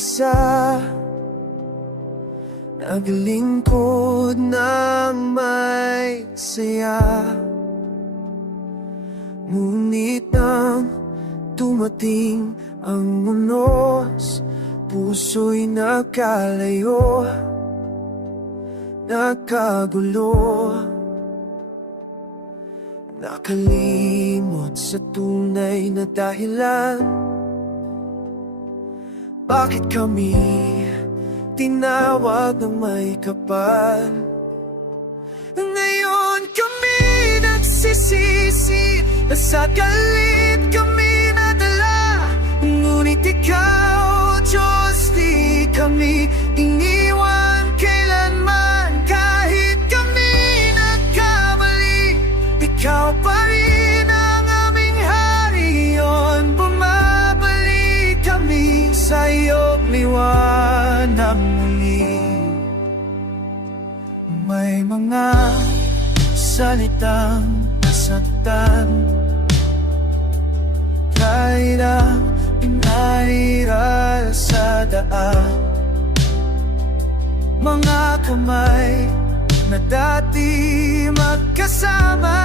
mag-isa, naglingkod ng may saya. Ngunit nang dumating ang unos, puso'y nakalayo, nakagulo, nakalimot sa tunay na dahilan. Bakit kami tinawag ng may kapal? Ngayon kami nagsisisi, sa galit kami nadala. Ngunit ikaw, Diyos, di kami iniwan kailanman. Kahit kami nagkamali, ikaw pa rin ang aming hari. Yon, bumabalik kami sa iyong liwanag muli. May mga salitang nasaktan, kahit ang pinairal sa daan. Mga kamay na dati magkasama,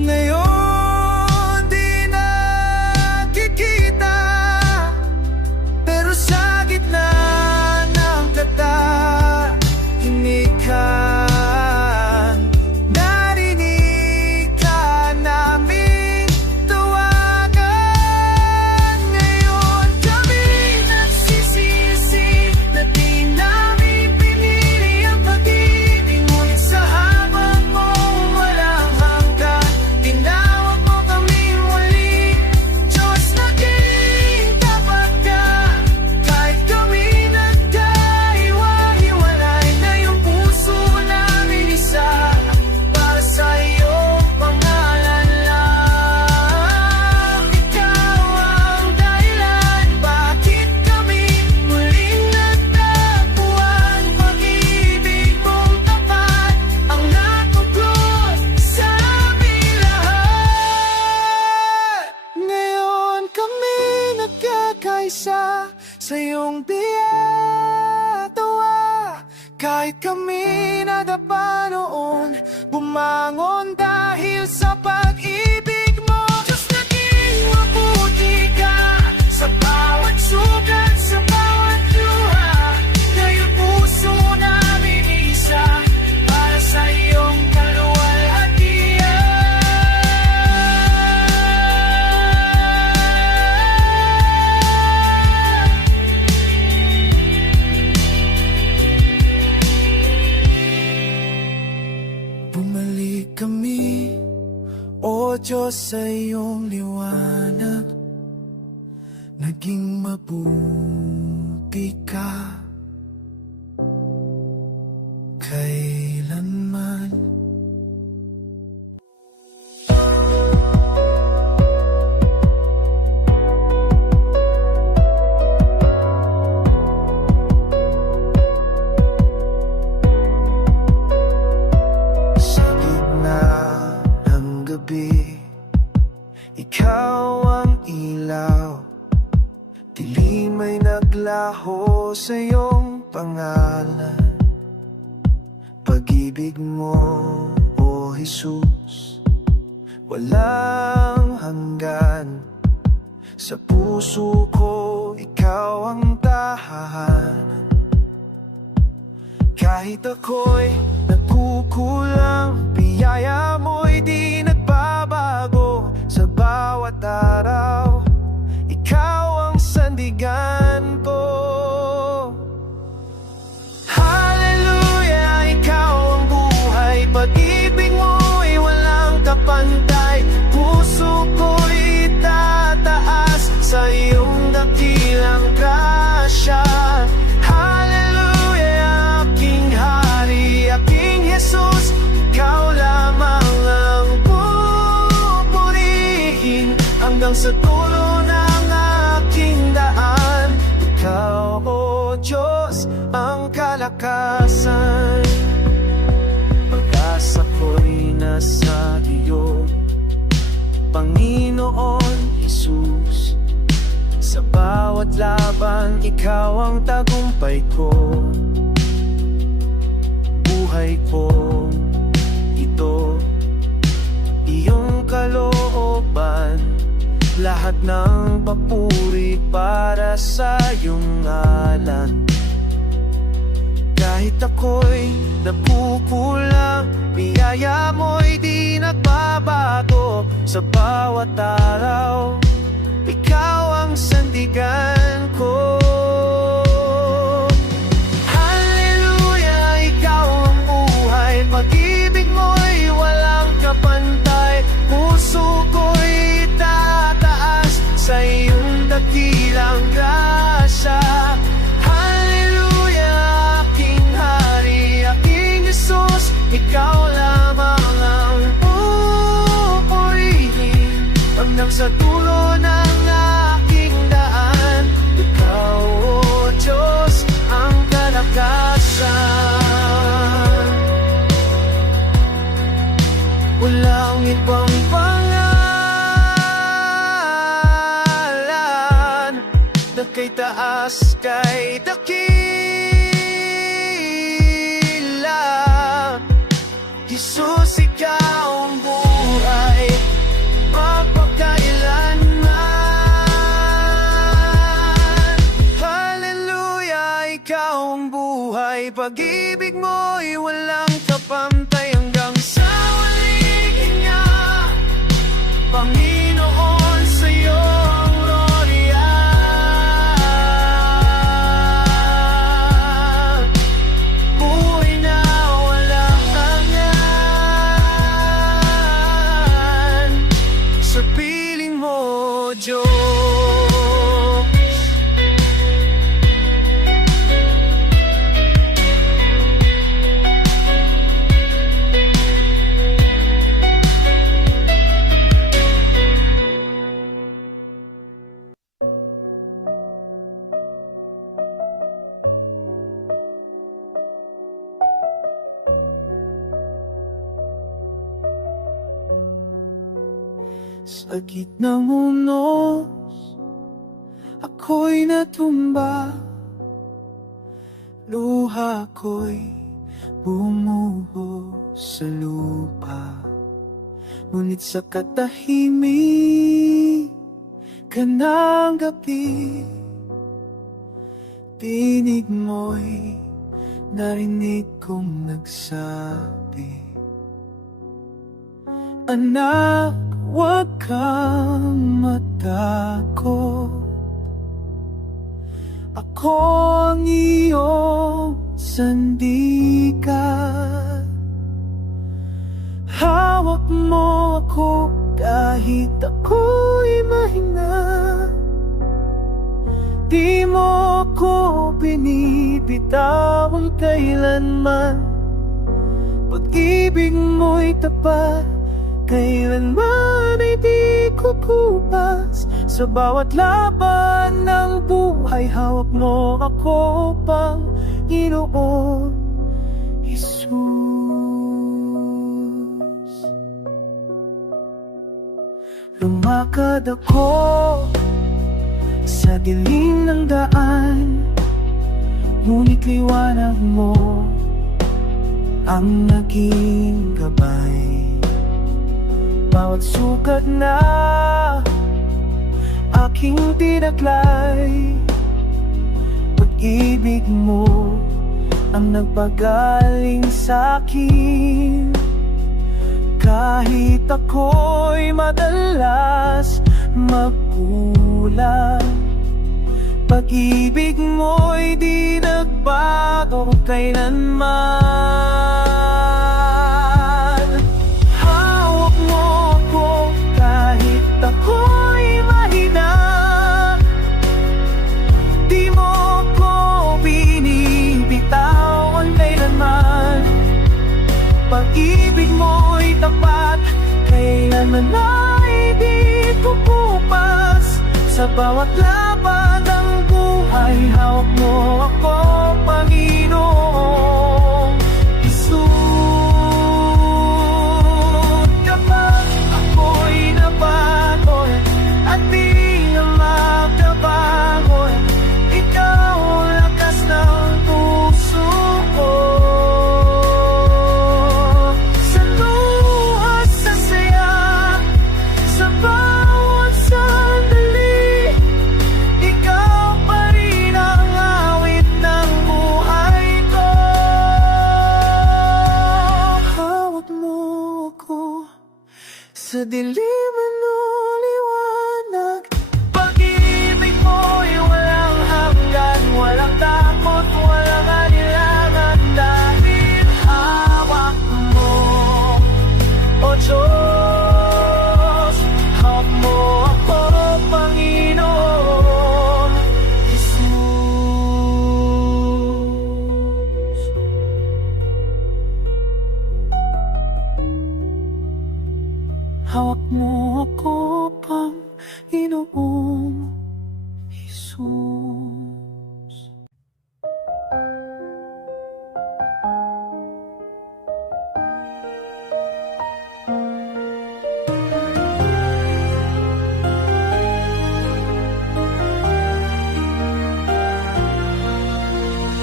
ngayon di nakikita. Pero sa gitna ng katahimikan, narinig ka naming tawagan. Ngayon kami nagsisisi na di namin pinili ang pag-ibig. Ngunit sa habang mo walang hanggan, tinawag mo kaming muli. Diyos, naging tapat ka. Kahit kami nagkahiwa-hiwalay, na yung puso namin isa, para sa iyong pangalan lang. Ikaw ang dahilan bakit kami muling nagtagpuan. Pag-ibig mong tapat ang natuklot sa aming lahat. Ngayon kami nagkakaisa sa iyong diatawa. Kahit kami nadapa noon, bumangon dahil sa pag-ibig mo. Diyos, naging mabuti ka sa bawat sugat, sa bawat luha. Ngayon puso namin isa, para sa iyong kaluwalhatian. Bumalik kami, O Diyos, sa iyong liwanag. Naging mabuti ka kailanman. Sa gitna ng gabi, ikaw ang ilaw. Dilim ay naglaho sa iyong pangalan. Pag-ibig mo, O Jesus, walang hanggan. Sa puso ko, ikaw ang tahanan. Kahit ako'y nagkukulang, biyaya mo'y di nagbabago. Sa bawat araw, ikaw ang sandigan ko. Hallelujah, ikaw ang buhay. Pag-ibig mo'y walang kapantay. Puso ko'y itataas sa iyong dakilang grasya. Hallelujah, aking hari, aking Jesus. Ikaw lamang ang pupurihin hanggang sa dulo ng aking daan. Ikaw, O Diyos, ang kalakasan. Pag-asa ko'y nasa iyo, Panginoon Jesus. Sa bawat laban, ikaw ang tagumpay ko. Buhay ko, ito, iyong kalooban. Lahat ng papuri para sa iyong ngalan. Kahit ako'y napupulang, biyaya mo'y di nagbabago. Sa bawat araw, ikaw ang sandigan ko. Hallelujah, ikaw ang buhay. Pag-ibig mo'y walang kapantay. Puso ko'y tataas sa iyong dakilang grasya. Hallelujah, aking hari, aking Jesus. Ikaw lamang ang pupurihin hanggang sa dulo ng aking daan. Ikaw, O Diyos, ang kalakasan. Walang ibang pangalan na kay taas, kay dakila. Jesus, ikaw ang buhay mapagkailanman. Hallelujah, ikaw ang buhay. Pag-ibig mo'y walang kapantay hanggang sa waling hinga. Panginoon, sa'yo ang gloria. Buhay na walang hanggan sa piling mo, Diyos. Sa gitnang unos, ako'y natumba. Luha ko'y bumuho sa lupa. Ngunit sa katahimik ng gabi, tinig mo'y narinig kong nagsabi, anak, huwag kang matakot. Ako ang iyong sandigan. Hawak mo ako kahit ako'y mahina. Di mo ako binibitawan kailanman. Pag-ibig mo'y tapat, kailanman ay di kukupas. Sa bawat laban ng buhay, hawak mo ako, Panginoon Jesus. Lumakad ako sa dilim ng daan, ngunit liwanag mo ang naging gabay. Bawat sugat na aking tinaglay, pag-ibig mo ang nagpagaling sa'kin. Kahit ako'y madalas magkulang, pag-ibig mo'y di nagbago kailanman. Ako'y mahina, di mo ko binibitawan kailanman. Pag-ibig mo'y tapat, kailanman ay di kukupas. Sa bawat laban ng buhay, hawak mo ako, Panginoon Jesus. Kapag ako'y napagod at di na magkabay, sa dilim ano liwanag. Pag-ibig mo'y walang hanggan, walang takot, walang alilangan. Dahil hawak mo, O Diyos, hawak mo ako, Panginoon Jesus. Hawak mo ako, Panginoong Jesus.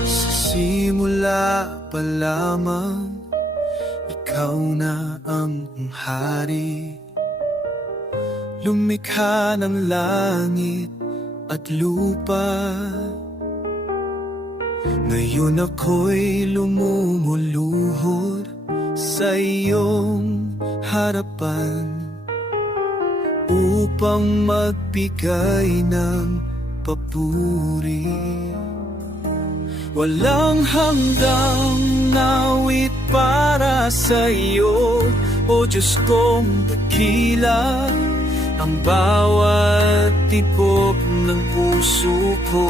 Sa simula pa lamang, ikaw na ang hari. Lumikha ng langit at lupa. Ngayon ako'y lumuluhod sa iyong harapan upang magbigay ng papuri. Walang hanggang awit para sa iyo, O Diyos kong dakila. Ang bawat tibok ng puso ko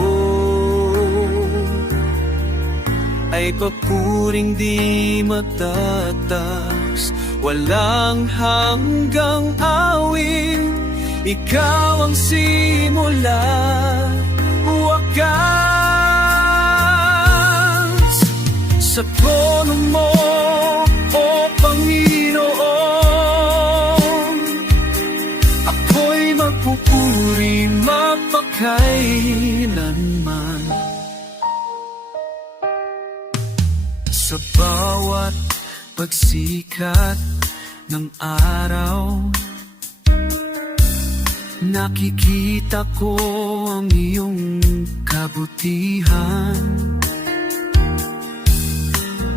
ay papuring di matatas. Walang hanggang awit, ikaw ang simula, wakas. Sa trono mo, O Panginoon, ako'y magpupuri magpakailanman. Sa bawat pagsikat ng araw, nakikita ko ang iyong kabutihan.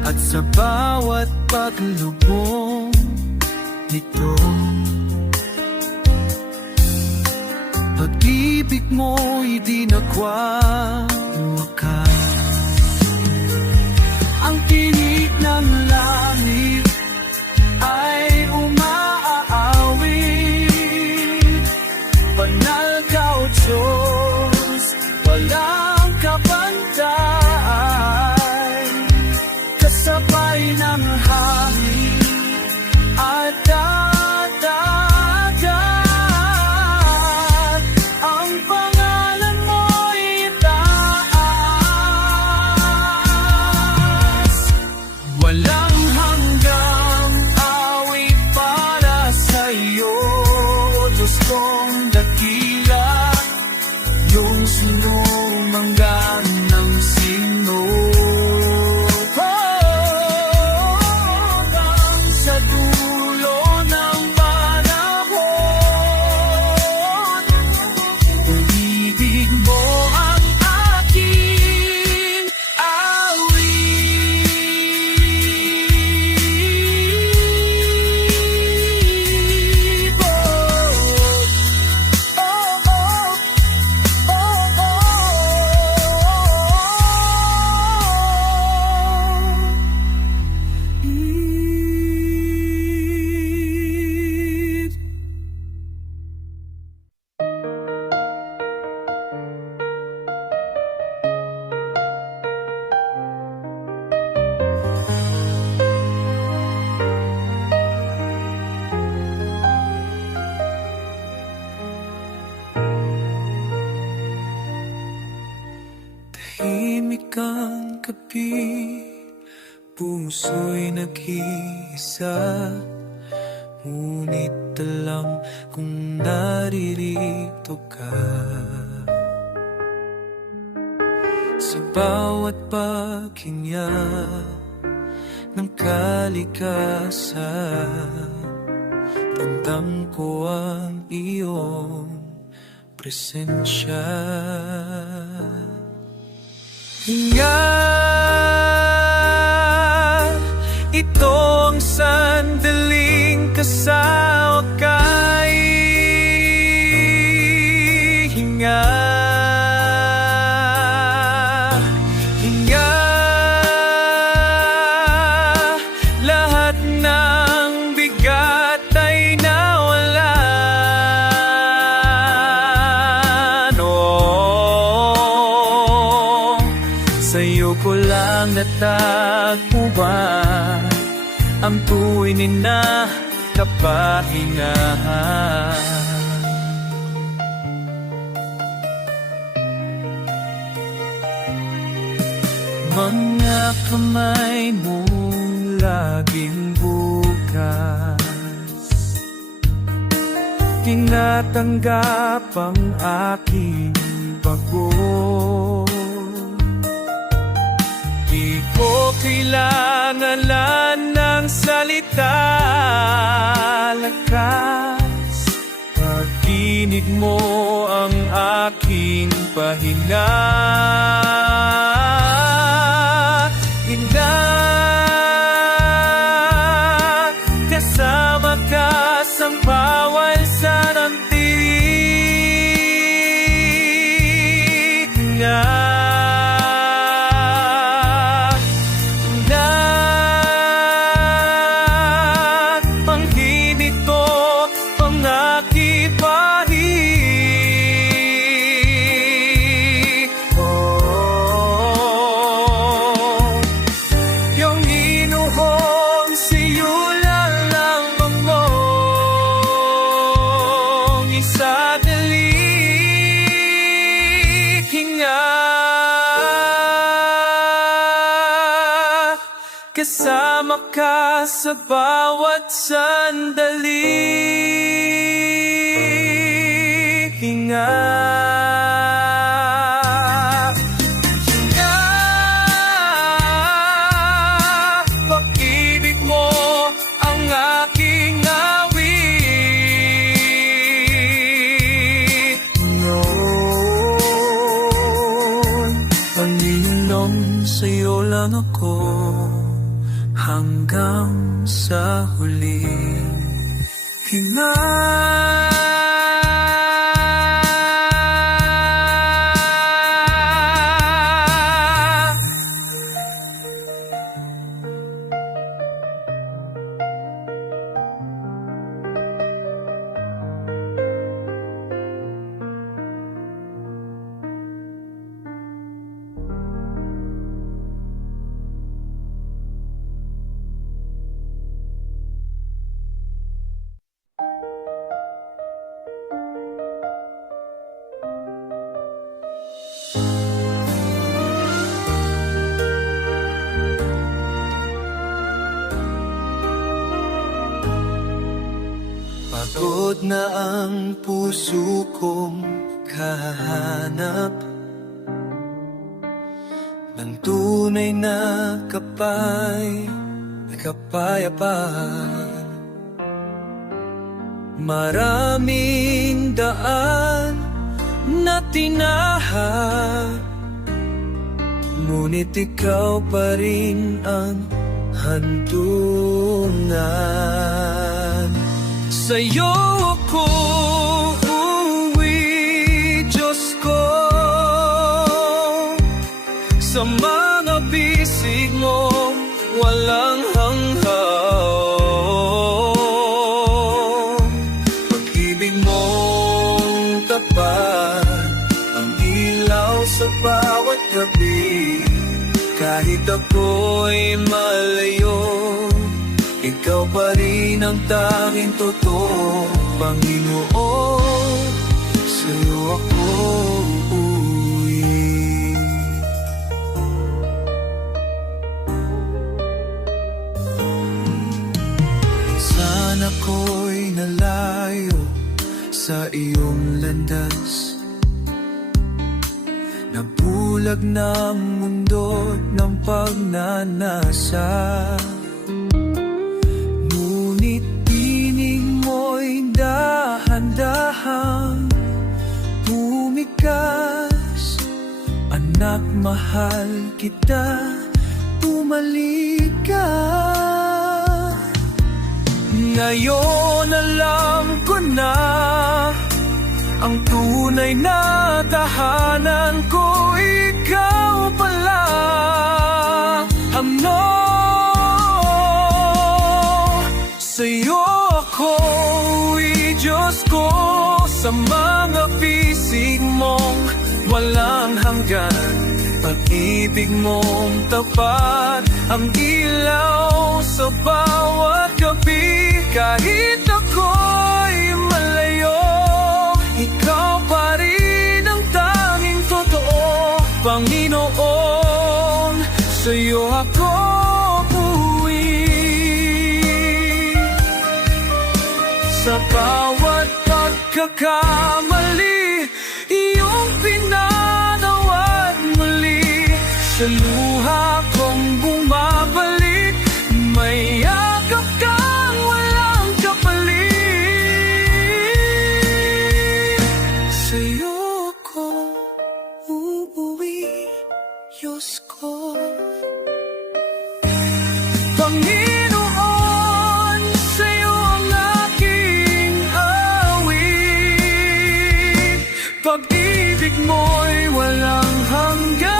At sa bawat paglubong nito, pag-ibig mo'y di nagwawakas. Ang tinig ng langit ay umaawit. Banal ka, O Diyos, walang kabantay. Kasabay ng hangin at dagat, ang pangalan mo'y itaas. Walang hanggang awit para sa iyo, O Diyos kong dakila. Yung sinumanggan ng sino, sa dulo ng panahon, pag-ibig mo ang aking awit. Tahimik ang gabi, puso'y nag-iisa. Ngunit alam kung naririto ka. Sa bawat paghinga ng kalikasan, ramdam ko ang iyong presensya. Hinga, ito ang sandaling kasama ka. mo ba ang tunay na kapahingahan? Mga kamay mong laging bukas, tinatanggap ang aking bago. Di ko kailangan ng salita, lakas. Pag-inig mo ang aking pahinga. Kasama ka sa bawal sa ng tinig nga. Ang hinito ang aking pahig. Yung inuhong siyo sa daling hinga. Kasama ka sa bawat sandali. Hinga. Hinga. Pag-ibig mo ang aking pag-inom sa'yo lang ako hanggang sa huli. Hinga. Pagod na ang puso kong kahanap ng tunay na kapayapaan. Maraming daan na tinahak, ngunit ikaw pa rin ang hantungan. Sa'yo ako uuwi, Diyos ko, sa mga bisig mong walang hanggaw. Pag-ibig mong tapat, ang ilaw sa bawat gabi. Kahit ako'y malayo, ikaw pa rin ang tanging totoo. Panginoon, sa'yo ako uuwi. Sana ako'y nalayo sa iyong landas, nabulag ng mundo ng pagnanasa. Ngunit tinig mo'y dahan-dahang bumikas. Anak, mahal kita, bumalik ka. Ngayon alam ko na ang tunay na tahanan ko, ikaw pala. No, sa'yo ako uwi, Diyos ko, sa mga pisig mong walang hanggan. Pag-ibig mong tapat, ang ilaw sa bawat gabi. Kahit ako'y malayo, ikaw pa rin ang tanging totoo. Panginoon, sa'yo ako uuwi. Sa bawat pagkakamali, iyong pinanawan muli. Sa luha kong bumabalik, may yakap kang walang kapalit. Sa'yo ko uuwi, Diyos ko. Panginoon, sa'yo ang aking awit. Pag-ibig mo'y walang hanggan,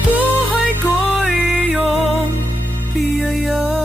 buhay ko'y iyong biyaya.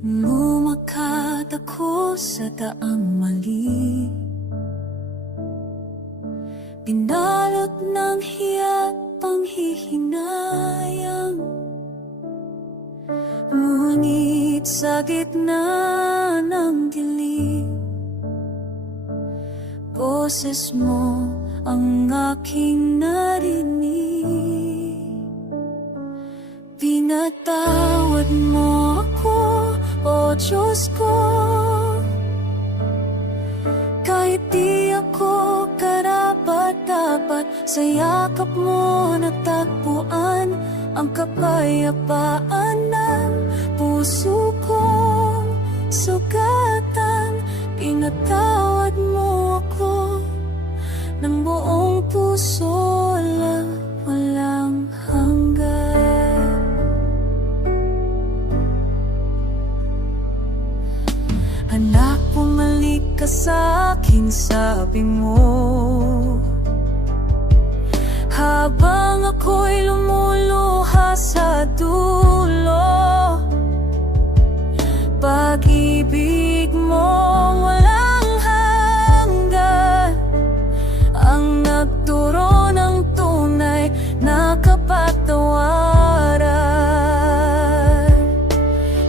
Lumakad ako sa daang mali, pinalot ng hiya't panghihinayang. Ngunit sa gitna ng dilim, boses mo ang aking narinig. Pinatawad mo ako, O Diyos ko, kahit di ako karapat-dapat. Sa yakap mo natagpuan ang kapayapaan ng puso kong sugatan. Pinatawad mo ako ng buong puso lang, walang hanggan. Anak, bumalik ka sa akin, sabi mo, habang ako'y lumuluha sa dulo. Pag-ibig mo walang hanggan, ang nagturo ng tunay na kapatawaran.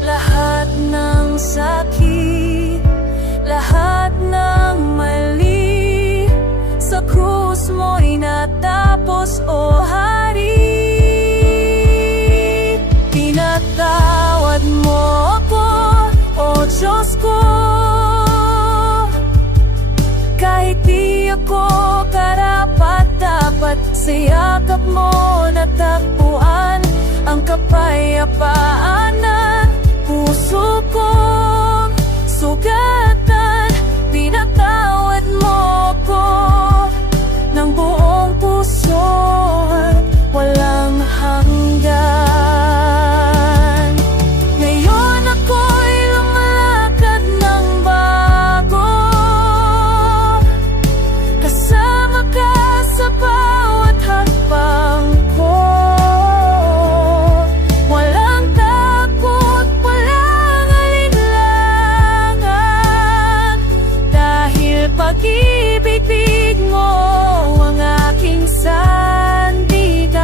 Lahat ng sakit, lahat ng mali, sa krus mo'y natapos, O Hari. Pinatawad mo ako, O Diyos ko, kahit di ako karapat-dapat. Sa yakap mo natagpuan ang kapayapaan ng puso kong sugatan. Pinatawad mo ako ng buong puso at walang hanggan. Ngayon ako'y lumalakad ng bago, kasama ka sa bawat hakbang ko. Walang takot, walang alinlangan, dahil pag-ibig mo ang aking sandigan.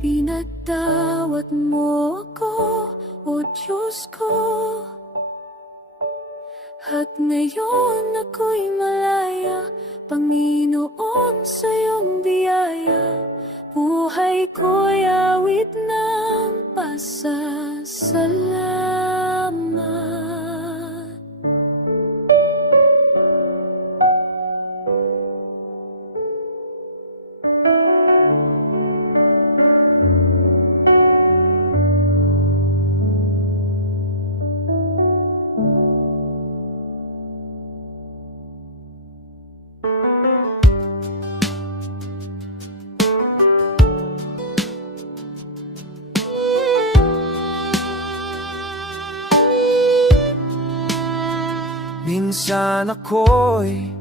Pinatawad mo ako, O Diyos ko, at ngayon ako'y malaya, Panginoon, sa iyong biyaya. Buhay ko'y awit ng pasasalamat. minsan ako'y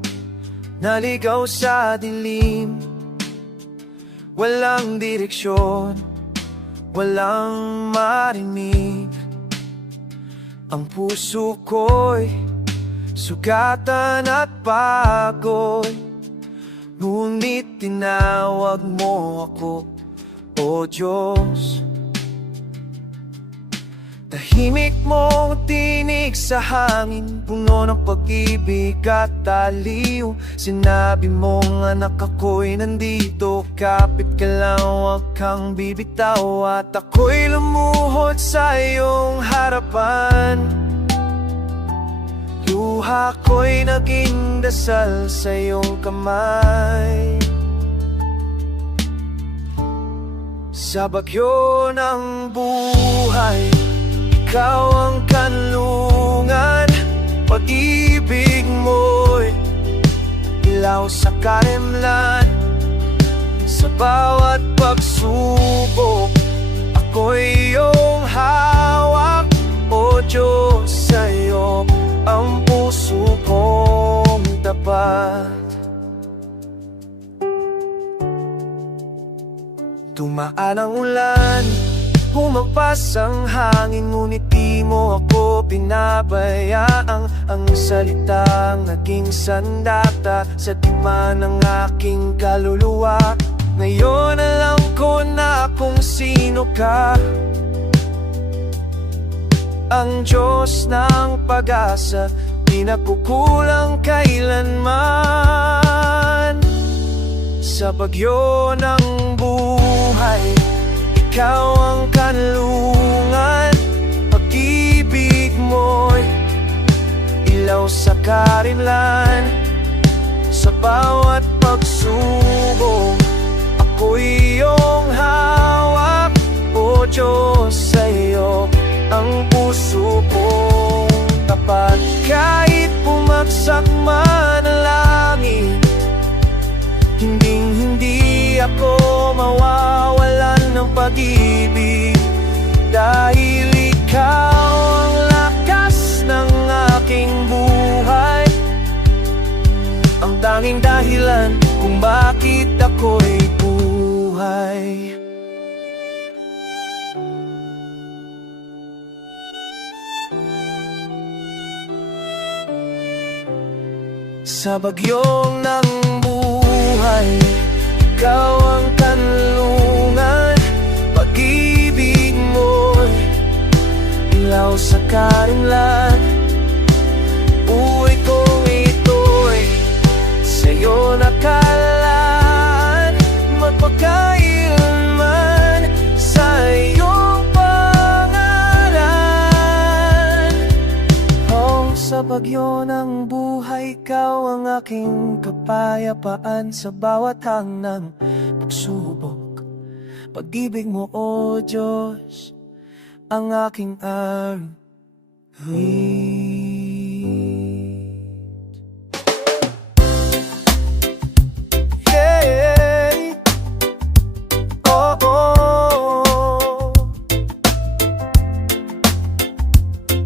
naligaw sa dilim. Walang direksyon, walang marinig. Ang puso ko'y sugatan at pagod, ngunit tinawag mo ako, O Diyos. Tahimik mong tinig sa hangin, puno ng pag-ibig at aliw. Sinabi mong anak ako'y nandito, kapit ka lang, huwag kang bibitaw. At ako'y lumuhod sa iyong harapan, luha ko'y naging dasal sa iyong kamay. Sa bagyo ng buhay, ikaw ang kanlungan. Pag-ibig mo'y ilaw sa karimlan. Sa bawat pagsubok, ako'y iyong hawak, O Diyos, sa'yo ang puso kong tapat. Tumaan ang ulan, humagpas ang hangin, ngunit di mo ako pinabayaan. Ang salitang naging sandata sa digmaan ng aking kaluluwa. Ngayon alam ko na kung sino ka, ang Diyos ng pag-asa, di nagkukulang kailanman. Sa bagyo ng buhay, ikaw ang kanlungan. Pag-ibig mo'y ilaw sa karimlan. Sa bawat pagsubok, ako'y iyong hawak, O Diyos, sa'yo ang puso kong tapat. Kahit bumagsak man ang langit, hinding-hindi ako mawawalan ng pag-ibig. Dahil ikaw ang lakas ng aking buhay, ang tanging dahilan kung bakit ako'y buhay. Sa bagyong ng buhay, ikaw ang kanlungan. Pag-ibig mo'y ilaw sa karimlan. Buhay kong ito'y sa'yo nakalaan, magpakailanman sa iyong pangalan. Oh, sa bagyo ng buhay, ikaw ang aking kapayapaan. Sa bawat hanang pagsubok, pag-ibig mo, O Diyos, ang aking awit. Yeah. Oh, oh.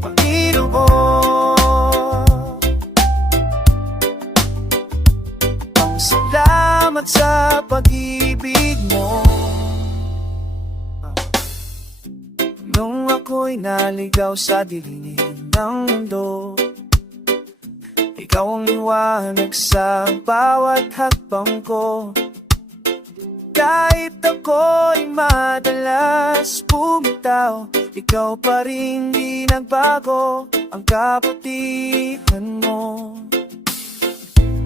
Panginoon, salamat sa pag-ibig mo. Nung ako'y naligaw sa dilim ng mundo, ikaw ang liwanag sa bawat hakbang ko. Kahit ako'y madalas bumitaw, ikaw pa rin di nagbago, ang kabutihan mo.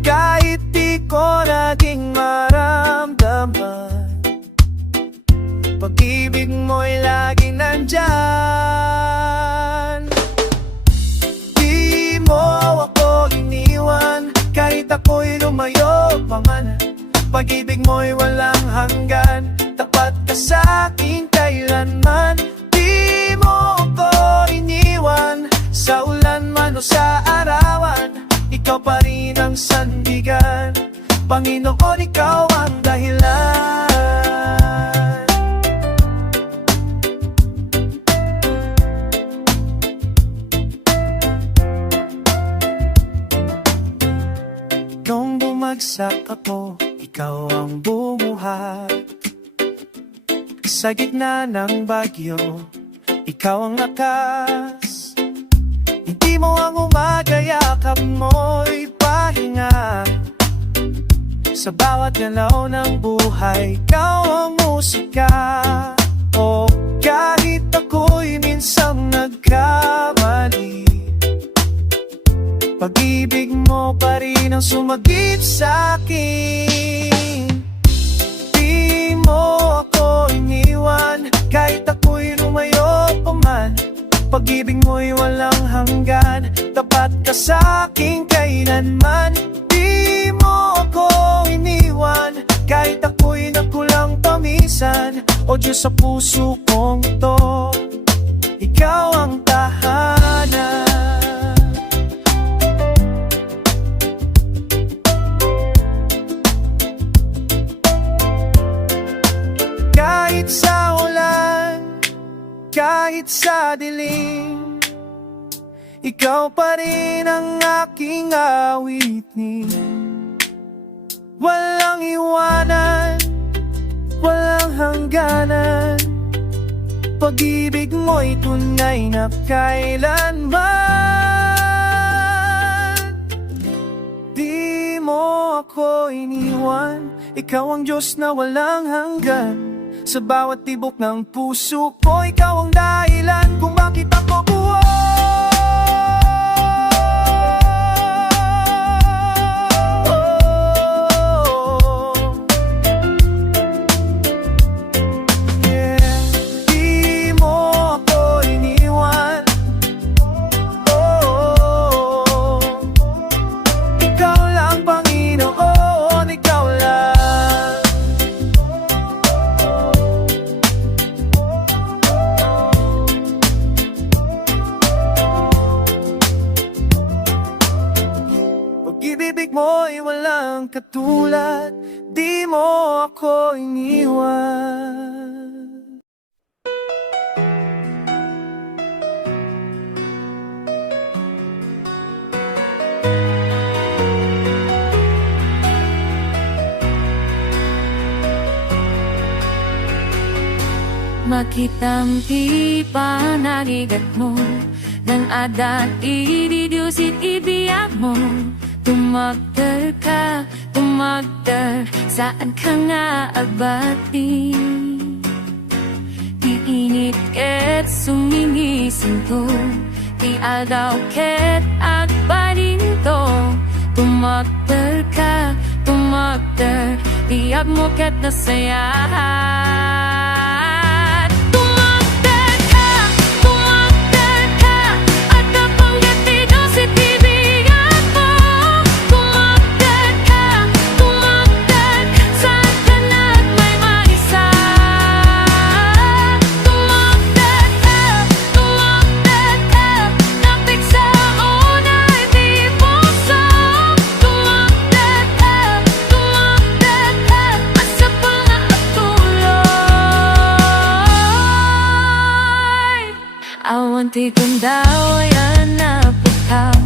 Kahit di ko naging maramdaman, pag-ibig mo'y laging nandyan. Di mo ako iniwan, kahit ako'y lumayo pa man. Pag-ibig mo'y walang hanggan, tapat ka sa akin kailanman. Di mo ako iniwan, sa ulan man o sa arawan, ikaw pa rin ang sandigan. Panginoon, ikaw ang dahilan. bumagsak ako, ikaw ang bumuhat. Sa gitna ng bagyo, ikaw ang lakas. Hindi mo ang umaga, yakap mo'y pahinga. Sa bawat galaw ng buhay, ikaw ang musika. O kahit ako'y minsang nagkamali, pag-ibig mo pa rin ang sumagip sa'kin. Di mo ako iniwan, kahit ako'y lumayo pa man. Pag-ibig mo'y walang hanggan, tapat ka sa'kin kailanman. Di mo ako iniwan, kahit ako'y nakulang pamisan. O Diyos sa puso kong to, ikaw ang tahanan. Kahit sa ulan, kahit sa dilim, ikaw pa rin ang aking awitin. Walang iwanan, walang hangganan, pag-ibig mo'y tunay na kailanman. Di mo ako iniwan, ikaw ang Diyos na walang hanggan. Sa bawat tibok ng puso ko, ikaw ang dahilan kung bakit ako buhay. Pag-ibig mo'y walang katulad, di mo ako iniwan. Makitampi panarigat mo, dan adat ididusit ibiyak mo. Tumagter ka, tumagter, saan ka nga agbati? Di init ket sumingising to, di adaw ket agbalinto. Tumagter ka, tumagter, tiyak mo ket nasayahan. Awan ti kundaw yan na putaw,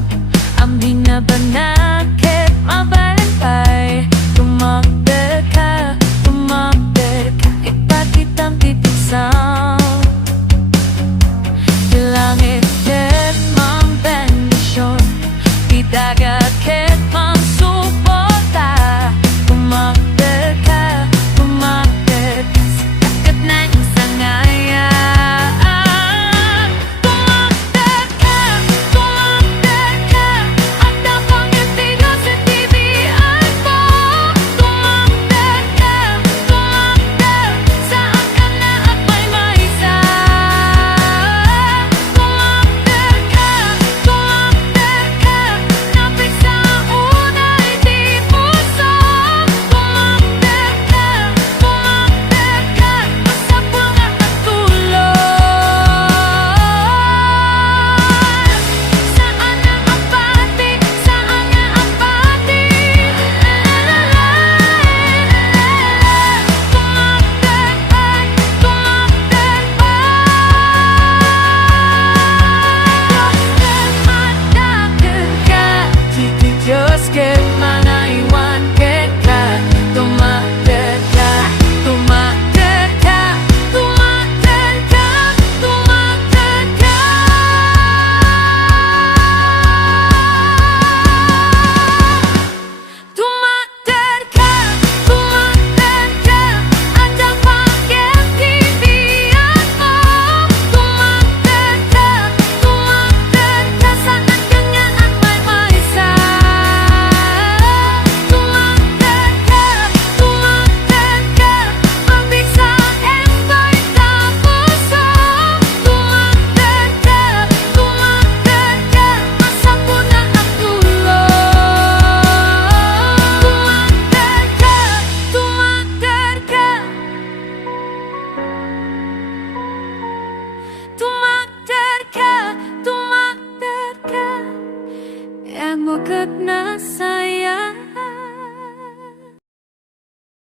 ang binabanakit mabalantay. Tumagder ka, iba't kitang titiksam. Langit ket mang bendisyon, di dagat ket mang suporta. Tumagder ka, sakat na yung sangaya. Tumagder ka, at napangit Maluwag at nasayang